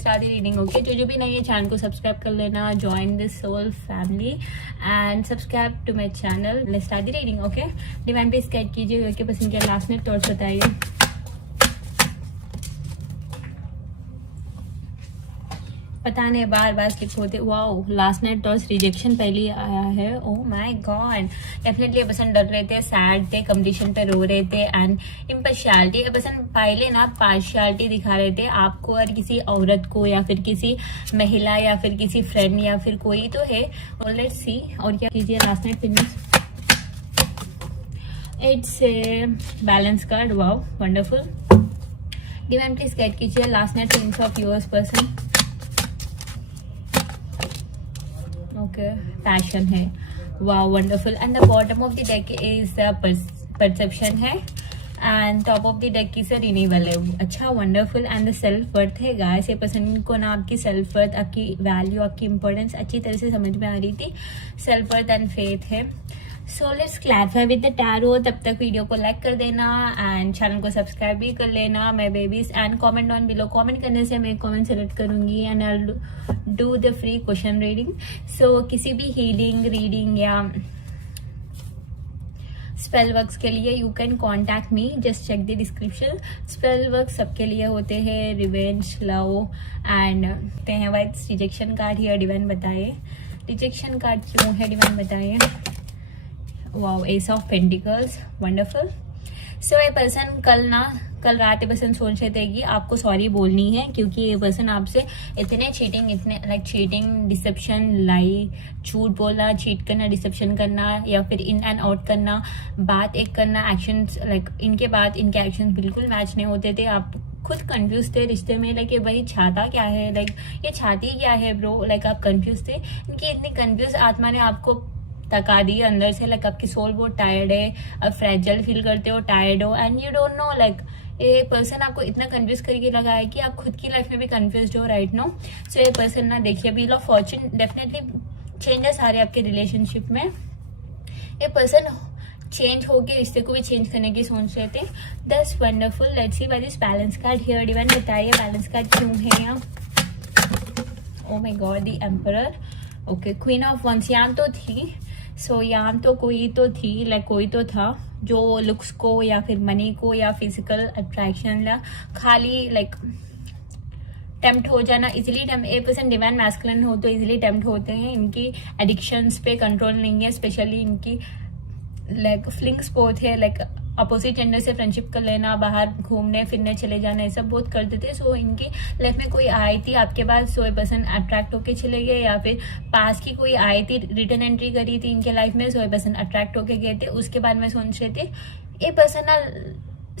Start reading. Okay, जो भी नहीं है चैनल को सब्सक्राइब कर लेना, join this soul family and subscribe to my channel. Let's start the reading. Okay, divine पे स्केच कीजिए कि पसंद किया लास्ट में थॉट्स बताइए। पता नहीं बार बार स्किप होते। Wow, last night toss rejection पहले आया है। ओह माय गॉड, डेफिनेटली पर्सन डर रहे थे, सैड थे, कंपटीशन पे रो रहे थे एंड इम्पार्शियलिटी पर्सन पहले ना पार्शियलिटी दिखा रहे थे आपको और किसी औरत को या फिर किसी महिला या फिर किसी फ्रेंड या फिर कोई तो है। लेट्स सी और क्या कीजिए last night finish. It's a balance card. Wow, wonderful. Divine please guide कीजिए last night feelings of yours person. Okay, passion है। Wow, wonderful. And the bottom of the deck is the perception है and top of the deck is renewal है। अच्छा, wonderful. And the self worth है guys. ये person को ना आपकी self worth, आपकी वैल्यू, आपकी इंपॉर्टेंस अच्छी तरह से समझ में आ रही थी। सेल्फ वर्थ एंड फेथ है। So let's clarify with the tarot. तब तक वीडियो को लाइक कर देना एंड चैनल को सब्सक्राइब भी कर लेना my babies and comment on below. Comment करने से मैं कमेंट सेलेक्ट करूंगी and I will do the free question reading. So किसी भी हीलिंग रीडिंग या स्पेल वर्क्स के लिए you can contact me, just check the description. Spell work सबके लिए होते हैं, रिवेंज, लव एंड हैं। White rejection card here, divine बताइए रिजेक्शन कार्ड क्यों है, डिवाइन बताइए। Wow, ace of pentacles, wonderful. सो ये पर्सन कल रात ये पर्सन सोच रहे थे कि आपको सॉरी बोलनी है क्योंकि ये पर्सन आपसे इतने चीटिंग, डिसेप्शन, लाई, झूठ बोलना, चीट करना, डिसेप्शन करना या फिर इन एंड आउट करना, बात एक करना, एक्शंस इनके बाद इनके एक्शंस बिल्कुल मैच नहीं होते थे। आप खुद कंफ्यूज थे रिश्ते में, ये भाई चाहता क्या है, ये चाहती क्या है ब्रो, आप कंफ्यूज थे। इनकी इतनी कंफ्यूज आत्मा ने आपको तका दी अंदर से। आपकी सोल बहुत टायर्ड है, अब फ्रेजाइल फील करते हो, टायर्ड हो एंड यू डोंट नो। ये पर्सन आपको इतना कंफ्यूज करके लगा है कि आप खुद की लाइफ में भी कंफ्यूज हो राइट नो। सो ये पर्सन ना देखिए, wheel of fortune definitely changes आ रहे हैं आपके रिलेशनशिप में। ये पर्सन चेंज होके रिश्ते को भी चेंज करने की सोच रहे थे। That's wonderful. Let's see what is balance card here. Divine बताइए बैलेंस कार्ड क्यों है यहाँ। Oh my god, the emperor. Okay, queen of wands यहाँ तो थी। सो यहाँ तो कोई तो थी, कोई तो था जो लुक्स को या फिर मनी को या फिजिकल अट्रैक्शन या खाली टेम्प्ट हो जाना easily. A person divine masculine हो तो इजिली टेम्प्ट होते हैं। इनकी एडिक्शंस पे कंट्रोल नहीं है, स्पेशली इनकी फ्लिंग्स बहुत है, अपोजिट जेंडर से फ्रेंडशिप कर लेना, बाहर घूमने फिरने चले जाना, ये सब बहुत करते थे। सो इनकी लाइफ में कोई आई थी आपके पास, सो ये पर्सन अट्रैक्ट होके चले गए, या फिर पास की कोई आई थी, रिटर्न एंट्री करी थी इनके लाइफ में, सो ये पर्सन अट्रैक्ट होके गए थे। उसके बाद में सोच रहे थे ये पर्सन ना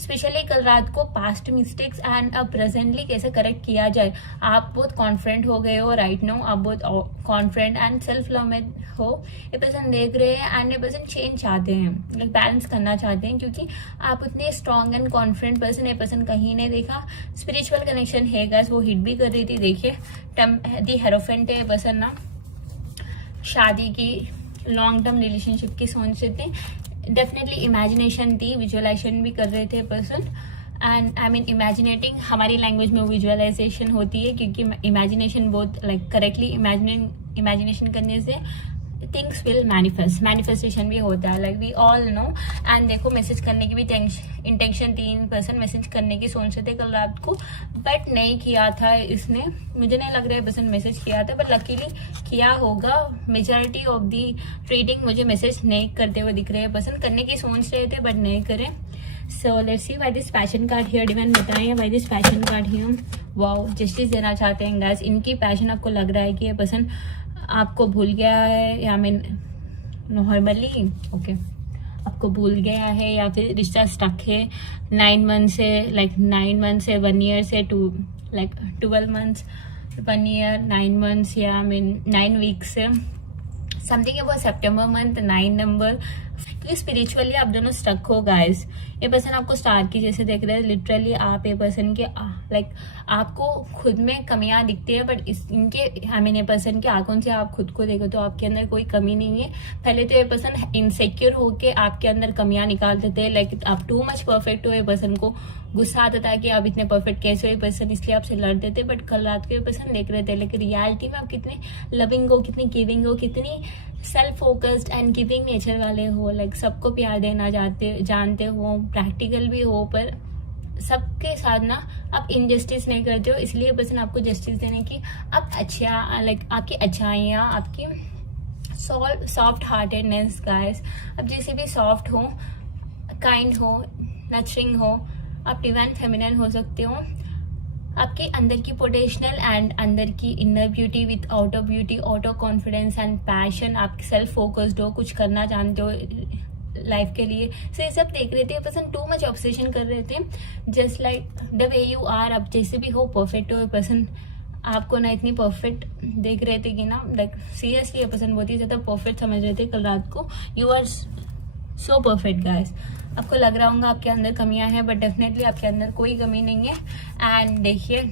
स्पेशली कल रात को पास्ट मिस्टेक्स एंड अब प्रेजेंटली कैसे करेक्ट किया जाए। आप बहुत कॉन्फिडेंट हो गए हो राइट नो, आप बहुत कॉन्फिडेंट एंड सेल्फ लव में हो। ये पर्सन देख रहे हैं एंड ये पर्सन चेंज चाहते हैं, बैलेंस करना चाहते हैं क्योंकि आप उतने स्ट्रॉन्ग एंड कॉन्फिडेंट पर्सन ये पर्सन कहीं नहीं देखा। स्पिरिचुअल कनेक्शन है गाइस, वो हिट भी कर रही थी। देखिए दी हेरोफेंट है ये पर्सन ना शादी की, लॉन्ग टर्म रिलेशनशिप की सोच रहे थे। डेफिनेटली इमेजिनेशन थी, विजुअलाइजेशन भी कर रहे थे person and I mean imaginating. हमारी लैंग्वेज में विजुअलाइजेशन होती है क्योंकि इमेजिनेशन बहुत करेक्टली इमेजिनेशन करने से थिंग्स विल मैनिफेस्टेशन भी होता है, वी ऑल नो। एंड देखो मैसेज करने की भी इंटेंशन थी, इन पर्सन मैसेज करने की सोच रहे थे कल रात को, बट नहीं किया था इसने। मुझे नहीं लग रहा है पर्सन मैसेज किया था, बट लकीली किया होगा। मेजॉरिटी ऑफ दी रीडिंग मुझे मैसेज नहीं करते हुए दिख रहे हैं। पर्सन करने की सोच रहे थे बट नहीं करें। So let's see why this passion card here. Divine बताइए why this passion card here. Wow, justice देना चाहते हैं गाइस। इनकी पैशन आपको लग रहा है कि ये पर्सन आपको भूल गया है, या मीन नॉर्मली ओके आपको भूल गया है या फिर रिश्ता स्टक है 9 मंथ से 1 ईयर से 12 मंथ्स 1 ईयर 9 मंथ्स या मीन 9 वीक्स से something. About September month 9 number क्योंकि स्पिरिचुअली आप दोनों स्टक हो गाइस। ये पर्सन आपको स्टार की जैसे देख रहे हैं, लिटरली आप ये पर्सन के लाइक आपको खुद में कमियां दिखती है, बट इनके आई मीन ये पर्सन के आंखों से आप खुद को देखो तो आपके अंदर कोई कमी नहीं है। पहले तो ये पर्सन इनसिक्योर होके आपके अंदर कमियां निकाल देते हैं, लाइक आप टू मच परफेक्ट हो। ये पर्सन को गुस्सा आता था कि आप इतने परफेक्ट कैसे हो, ये पर्सन इसलिए आपसे लड़ देते, बट कल रात को ये पर्सन देख रहे थे, लेकिन रियलिटी में आप कितने लविंग हो, कितनी गिविंग हो, कितनी self focused and giving nature वाले हो, लाइक सबको प्यार देना जानते हो, प्रैक्टिकल भी हो, पर सबके साथ ना आप इनजस्टिस नहीं करते हो। इसलिए पर्सन आपको जस्टिस देने की आप अच्छा लाइक आपकी अच्छाइयाँ, आपकी सॉफ्ट हार्टेडनेस गाइस, आप जैसे भी सॉफ्ट हो, काइंड हो, नर्चरिंग हो, आप डिवाइन फेमिनिन हो सकते हो। आपके अंदर की पोटेंशियल एंड अंदर की inner beauty with outer beauty, outer confidence and passion, आप सेल्फ फोकस्ड हो, कुछ करना जानते हो लाइफ के लिए। सो ये सब देख रहे थे पर्सन, टू मच ऑब्सेशन कर रहे थे, just like the way you are. आप जैसे भी हो परफेक्ट हो। पर्सन आपको ना इतनी परफेक्ट देख रहे थे कि ना लाइक सीरियसली ये पर्सन बहुत ही ज्यादा परफेक्ट समझ रहे थे कल रात को। You are so perfect guys. आपको लग रहा होगा आपके अंदर कमियां हैं, बट डेफिनेटली आपके अंदर कोई कमी नहीं है। एंड देखिए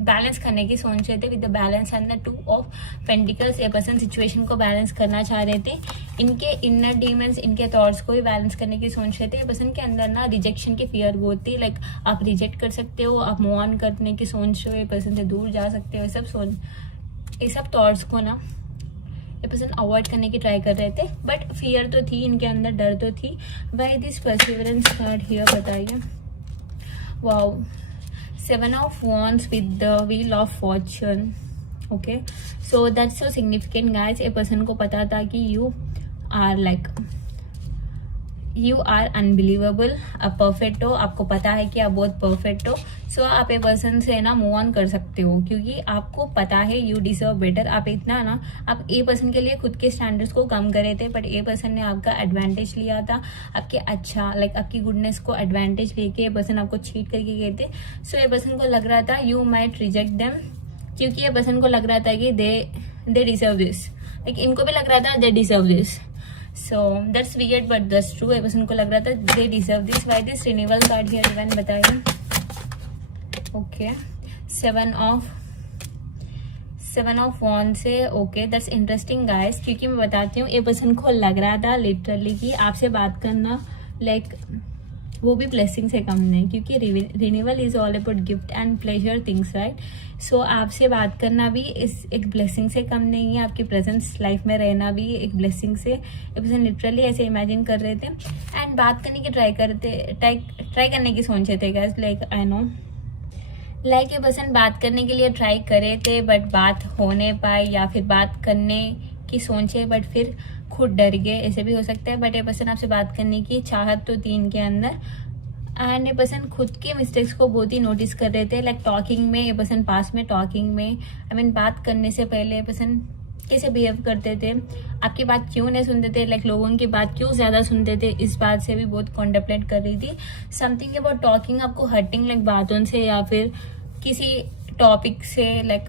बैलेंस करने की सोच रहे थे with the balance and the 2 of pentacles. ये पर्सन सिचुएशन को बैलेंस करना चाह रहे थे, इनके इनर डीमंस, इनके थॉट्स को भी बैलेंस करने की सोच रहे थे। ये पर्सन के अंदर ना रिजेक्शन की फियर बहुत थी, लाइक आप रिजेक्ट कर सकते हो, आप मूव ऑन करने की सोच रहे हो, ये पर्सन से दूर जा सकते हो। ये सब थॉट्स को ना ये पर्सन अवॉइड करने की ट्राई कर रहे थे, बट फियर तो थी इनके अंदर, डर तो थी। Why this perseverance card here बताइए। Wow, 7 of Wands with the Wheel of Fortune. Okay, so that's so significant guys. A person को पता था कि you are unbelievable, आप परफेक्ट हो, आपको पता है कि आप बहुत परफेक्ट हो। सो आप ए पर्सन से ना मूव ऑन कर सकते हो, क्योंकि आपको पता है यू डिजर्व बेटर। आप इतना ना आप ए पर्सन के लिए खुद के स्टैंडर्ड्स को कम करे थे, बट ए पर्सन ने आपका एडवांटेज लिया था, आपके अच्छा लाइक आपकी गुडनेस को एडवांटेज लेके ए पर्सन आपको चीट करके गए थे। सो ए पर्सन को लग रहा था यू माइट रिजेक्ट देम, क्योंकि ए पर्सन को लग रहा था कि दे डिजर्व दिस, लाइक इनको भी लग रहा था they deserve this. So that's weird but that's true। A person को लग रहा था they deserve this। Why this renewal card here even बताइए। Okay, 7 of Wands से ओके, दैट्स इंटरेस्टिंग गाइस, क्योंकि मैं बताती हूँ ए पर्सन को लग रहा था लिटरली कि आपसे बात करना लाइक वो भी ब्लेसिंग से कम नहीं, क्योंकि renewal is all about gift and pleasure things right. So आपसे बात करना भी इस एक ब्लेसिंग से कम नहीं है, आपकी प्रेजेंस लाइफ में रहना भी एक ब्लेसिंग से लिटरली ऐसे इमेजिन कर रहे थे एंड बात करने की ट्राई करने की सोच रहे थे guys. Like I know like ये पर्सन बात करने के लिए ट्राई करे थे, बट बात होने पाए या फिर बात करने की सोचे बट फिर खुद डर गए, ऐसे भी हो सकता है। बट ये पर्सन आपसे बात करने की चाहत तो थी इनके अंदर, एंड ये पर्सन खुद के मिस्टेक्स को बहुत ही नोटिस कर रहे थे। लाइक टॉकिंग में ये पर्सन पास में टॉकिंग में आई मीन बात करने से पहले ये पर्सन कैसे बिहेव करते थे, आपकी बात क्यों नहीं सुनते थे, लाइक लोगों की बात क्यों ज्यादा सुनते थे, इस बात से भी बहुत कॉन्टेम्पलेट कर रही थी। समथिंग अबाउट टॉकिंग आपको हर्टिंग लाइक बातों से या फिर किसी टॉपिक से, लाइक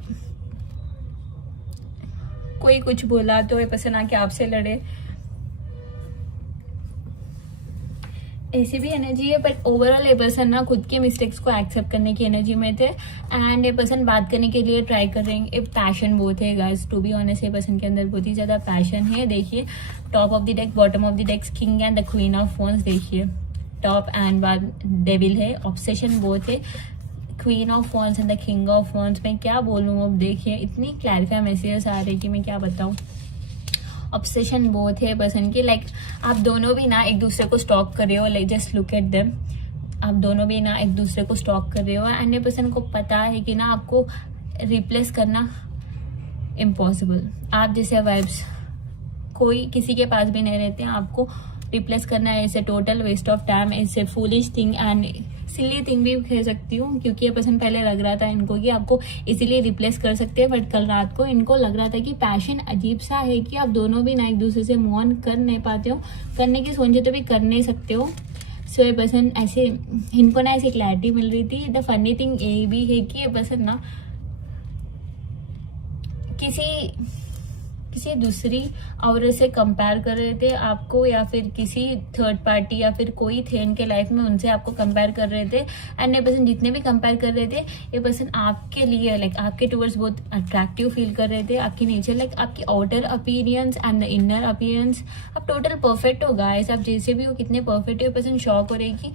कोई कुछ बोला तो ये पर्सन आके आपसे लड़े, ऐसी भी एनर्जी है। बट ओवरऑल ये पर्सन ना खुद के मिस्टेक्स को एक्सेप्ट करने की एनर्जी में थे, एंड ये पर्सन बात करने के लिए ट्राई कर रहे हैं। एक पैशन बहुत है गाइस, टू बी ऑनेस्ट ये पर्सन के अंदर बहुत ही ज्यादा पैशन है। देखिए top of the deck, bottom of the deck, king and the queen of wands. देखिए टॉप एंड बाद डेविल है, ऑब्सेशन बहुत है, queen of wands and the king of wands. मैं क्या बोलूँ अब, देखिए इतनी क्लैरिफाई मैसेजेस आ रही कि मैं क्या बताऊँ। ऑब्सेशन बहुत है पर्सन की, लाइक आप दोनों भी ना एक दूसरे को स्टॉक कर रहे हो, like just look at them, आप दोनों भी ना एक दूसरे को स्टॉक कर रहे हो, एंड ये पर्सन को पता है कि ना आपको रिप्लेस करना इम्पॉसिबल। आप जैसे वाइब्स कोई किसी के पास भी नहीं रहते हैं, आपको रिप्लेस करना है, ऐसे टोटल वेस्ट ऑफ टाइम, ऐसे foolish thing and silly thing भी कह सकती हूँ, क्योंकि ये पर्सन पहले लग रहा था इनको कि आपको इजीली रिप्लेस कर सकते हैं, बट कल रात को इनको लग रहा था कि पैशन अजीब सा है कि आप दोनों भी ना एक दूसरे से मूव ऑन कर नहीं पाते हो, करने की सोचे तो भी कर नहीं सकते हो। सो ये पर्सन ऐसे इनको ना ऐसी क्लैरिटी मिल रही थी। द फनी थिंग ये भी है कि ये पर्सन ना किसी किसी दूसरी औरत से कंपेयर कर रहे थे आपको, या फिर किसी थर्ड पार्टी या फिर कोई थे इनके लाइफ में, उनसे आपको कंपेयर कर रहे थे। एंड ये पर्सन जितने भी कंपेयर कर रहे थे, ये पर्सन आपके लिए लाइक आपके टूवर्ड्स बहुत अट्रैक्टिव फील कर रहे थे। आपकी नेचर लाइक आपकी outer appearance and the inner appearance, आप टोटल परफेक्ट हो गाइस। आप जैसे भी हो, कितने परफेक्ट हो। ये पर्सन शॉक हो रही कि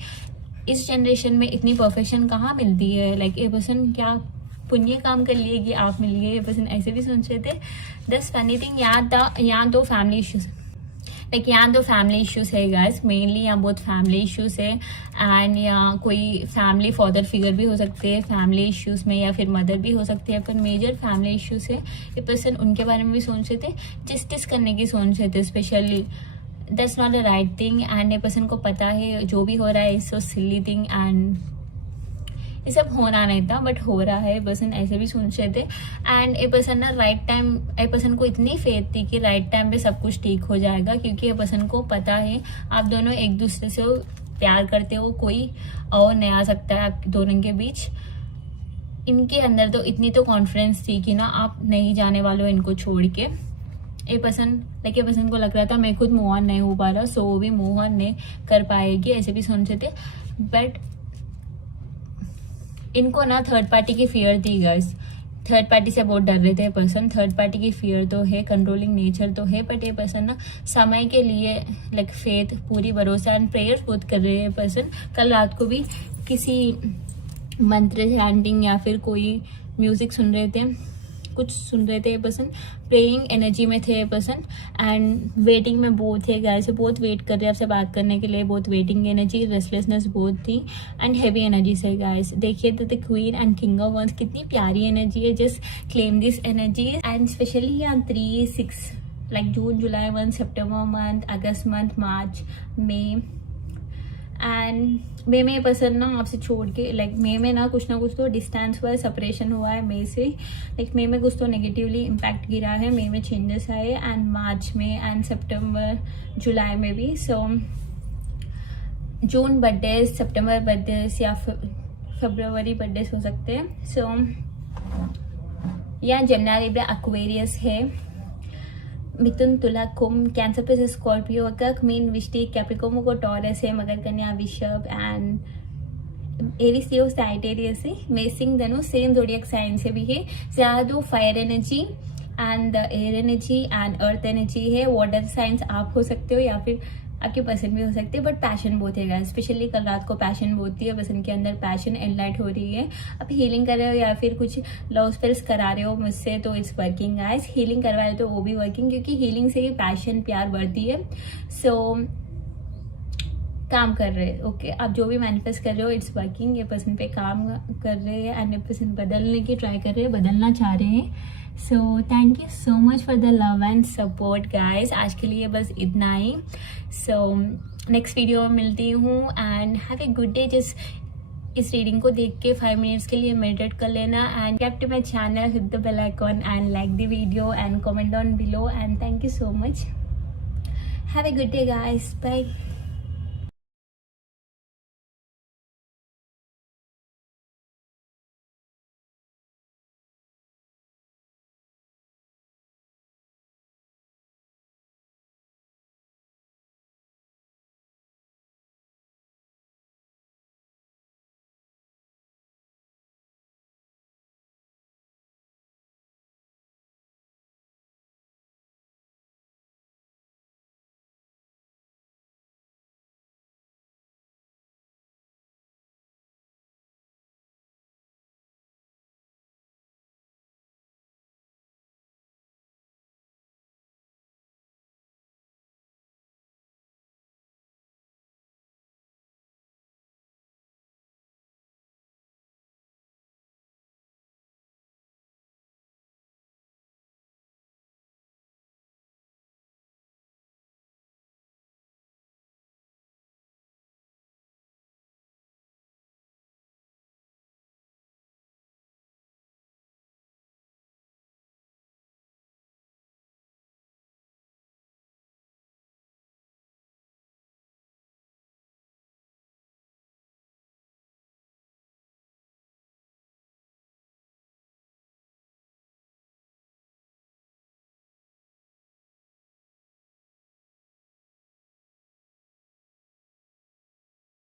इस जनरेशन में इतनी परफेक्शन कहाँ मिलती है। लाइक ये पर्सन क्या पुण्य काम कर लिए कि आप मिल गए। ये पर्सन ऐसे भी सोच रहे थे। दस फनी थिंग, यहाँ तो फैमिली इश्यूज, लाइक यहाँ तो फैमिली इश्यूज है गाइस, मेनली यहाँ बहुत फैमिली इश्यूज है। एंड यहाँ कोई फैमिली फादर फिगर भी हो सकते हैं फैमिली इश्यूज में, या फिर मदर भी हो सकती है, पर मेजर फैमिली इश्यूज है। ये पर्सन उनके बारे में भी सोच रहे थे, जस्टिस करने की सोच रहे थे specially. That's not the right thing. And ये पर्सन को पता है जो भी हो रहा है it's so silly thing, and ये सब होना नहीं था बट हो रहा है। पर्सन ऐसे भी सोच रहे थे। एंड ए पर्सन ना राइट टाइम, ए पर्सन को इतनी फेथ थी कि राइट टाइम पे सब कुछ ठीक हो जाएगा, क्योंकि ये पर्सन को पता है आप दोनों एक दूसरे से प्यार करते हो, कोई और नहीं आ सकता है आप दोनों के बीच। इनके अंदर तो इतनी तो कॉन्फिडेंस थी कि ना आप नहीं जाने वाले हो इनको छोड़ के। ए पर्सन को लग रहा था मैं खुद मूव ऑन नहीं हो पा रहा, सो वो भी मूव ऑन नहीं कर पाएगी, ऐसे भी सोच रहे थे। बट इनको ना थर्ड पार्टी की फियर थी गाइस। थर्ड पार्टी से बहुत डर रहे थे पर्सन। थर्ड पार्टी की फियर तो है, कंट्रोलिंग नेचर तो है, बट ये पर्सन ना समय के लिए लाइक फेथ, पूरी भरोसा एंड प्रेयर बहुत कर रहे हैं पर्सन। कल रात को भी किसी मंत्र चैंटिंग या फिर कोई म्यूजिक सुन रहे थे, कुछ सुन रहे थे। ये पर्सन प्रेइंग एनर्जी में थे ये पर्सन, एंड वेटिंग में बहुत थे गाइस, बहुत वेट कर रहे हैं आपसे बात करने के लिए, बहुत वेटिंग एनर्जी, रेस्टलेसनेस बहुत थी एंड हैवी एनर्जी से गाइस। देखिए the queen and king of wands, कितनी प्यारी एनर्जी है। Just claim this energy and specially यहाँ 3, 6 लाइक जून, जुलाई मंथ, सितंबर मंथ, अगस्त month, March, May. And May में पर्सन ना आपसे छोड़ के, लाइक मई में ना कुछ तो डिस्टेंस हुआ है, सेपरेशन हुआ है मई से। लाइक मई में कुछ तो नेगेटिवली इम्पैक्ट गिरा है, मई में चेंजेस आए, एंड मार्च में एंड सितंबर, जुलाई में भी। सो जून बर्थडे, सितंबर बर्थडे या फरवरी बर्थडे हो सकते हैं। सो यहाँ जेमिनी, लिब्रा, एक्वेरियस है, मिथुन, तुला, कुंभ, कैंसर पे स्कॉर्पियो, कर्क, मीन, वृश्चिक, कैप्रिकॉर्न को टॉरस है, मकर, कन्या, वृषभ एंड एरिस, लियो, सैजिटेरियस है, मेषिंग, धनु सेम ज़ोडिएक साइन से भी है। ज़्यादा fire energy and air energy and earth energy है। वाटर साइंस आप हो सकते हो या फिर आपके पर्सन भी हो सकते हैं, बट पैशन बहुत है, स्पेशली कल रात को पैशन बहुत है। पर्सन के अंदर पैशन एनलाइट हो रही है। आप हीलिंग कर रहे हो या फिर कुछ लव स्पेल्स करा रहे हो मुझसे, तो इट्स वर्किंग गाइस। हीलिंग करवा रहे हो तो वो भी वर्किंग, क्योंकि हीलिंग से ही पैशन, प्यार बढ़ती है। सो काम कर रहे हैं, ओके। आप जो भी मैनिफेस्ट कर रहे हो इट्स वर्किंग। ये पर्सन पे काम कर रहे हैं एंड ये पर्सन बदलने की ट्राई कर रहे हैं, बदलना चाह रहे हैं। So thank you so much for the love and support guys. आज के लिए बस इतना ही। सो नेक्स्ट वीडियो में मिलती हूँ and have a good day. Just इस रीडिंग को देख के 5 मिनट्स के लिए मेडिटेट कर लेना and subscribe to my channel, hit the bell icon and like the video and comment down below and thank you so much. Have a good day guys, bye.